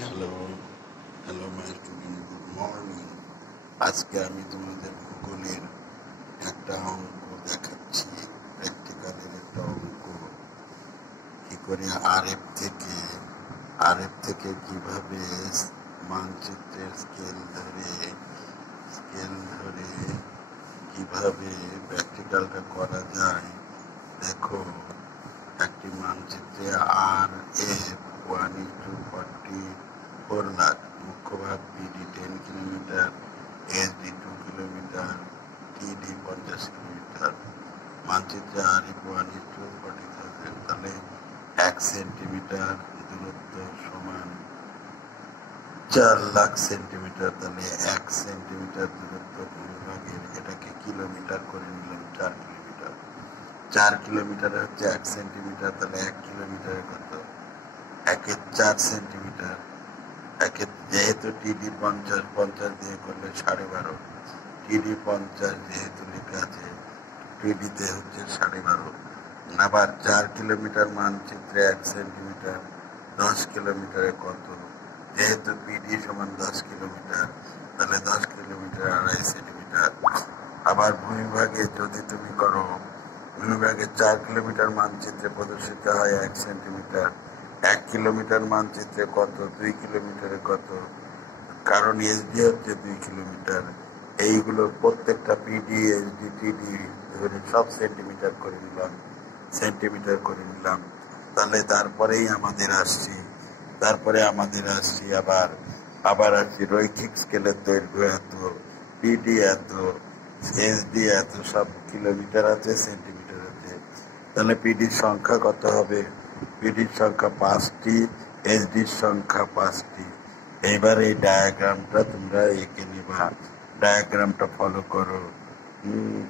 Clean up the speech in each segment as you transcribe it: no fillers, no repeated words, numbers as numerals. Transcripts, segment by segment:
Hello, hello my student, good morning. আজকে আমি তোমাদের ভূগোলের একটা অঙ্ক দেখাচ্ছি, প্র্যাকটিক্যালের একটা অঙ্ক। কি করে আরএফ থেকে কিভাবে মানচিত্রের স্কেল ধরে কিভাবে প্র্যাকটিক্যালটা করা যায়। দেখো, একটি মানচিত্রে RF 1:44 লাখ, মুখ্যভাগ PD 10 kilometre, SD 2 kilometre, TD 50 kilometre. মানচিত্রে RF 1:40,000, তাহলে 1 সেন্টিমিটার দূরত্ব সমান 4 লাখ সেন্টিমিটার। তাহলে 1 সেন্টিমিটার দূরত্ব ভূমিভাগের, এটাকে কিলোমিটার করে নিলাম, 4 কিলোমিটার। 4 কিলোমিটার হচ্ছে 1 সেন্টিমিটার, তাহলে 1 কিলোমিটারে কত? 1/4 সেন্টিমিটার। যেহেতু টিডি 50, 50 দিয়ে করলে 12.5, টিডি 50 যেহেতু লেখা আছে, টিডিতে হচ্ছে 12.5। আবার 4 কিলোমিটার মানচিত্রে 1 সেন্টিমিটার, 10 কিলোমিটারে কত? যেহেতু পিডি সমান 10 কিলোমিটার, তাহলে 10 কিলোমিটার 2.5 সেন্টিমিটার। আবার ভূমিভাগে যদি তুমি করো, ভূমিভাগে 4 কিলোমিটার মানচিত্রে প্রদর্শিত হয় 1 সেন্টিমিটার, 1 কিলোমিটার মানচিত্রে কত? 2 কিলোমিটারে কত? কারণ এসডি হচ্ছে 2 কিলোমিটার। এইগুলো প্রত্যেকটা পিডি, এসডি, টিডি ধরে সব সেন্টিমিটার করে নিলাম। তাহলে তারপরে আসছি আবার আসছি রৈখিক স্কেলের দৈর্ঘ্য এত, পিডি এত, এসডি এত, সব কিলোমিটার আছে, সেন্টিমিটার আছে। তাহলে পিডির সংখ্যা কত হবে? পিডির সংখ্যা 5টি, এসডির সংখ্যা 5টি। এইবার এই ডায়াগ্রামটা তোমরা এঁকে নিবা। ডায়াগ্রামটা ফলো করো।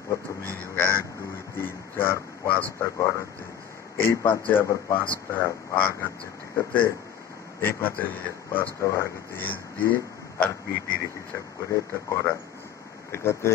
প্রথমে 1, 2, 3, 4, 5টা ঘর আছে। এই 5-এ আবার 5টা ভাগ আছে, ঠিক আছে? এই 5টা ভাগ আছে, এসডি আর পিডির হিসাব করে এটা করা, ঠিক আছে?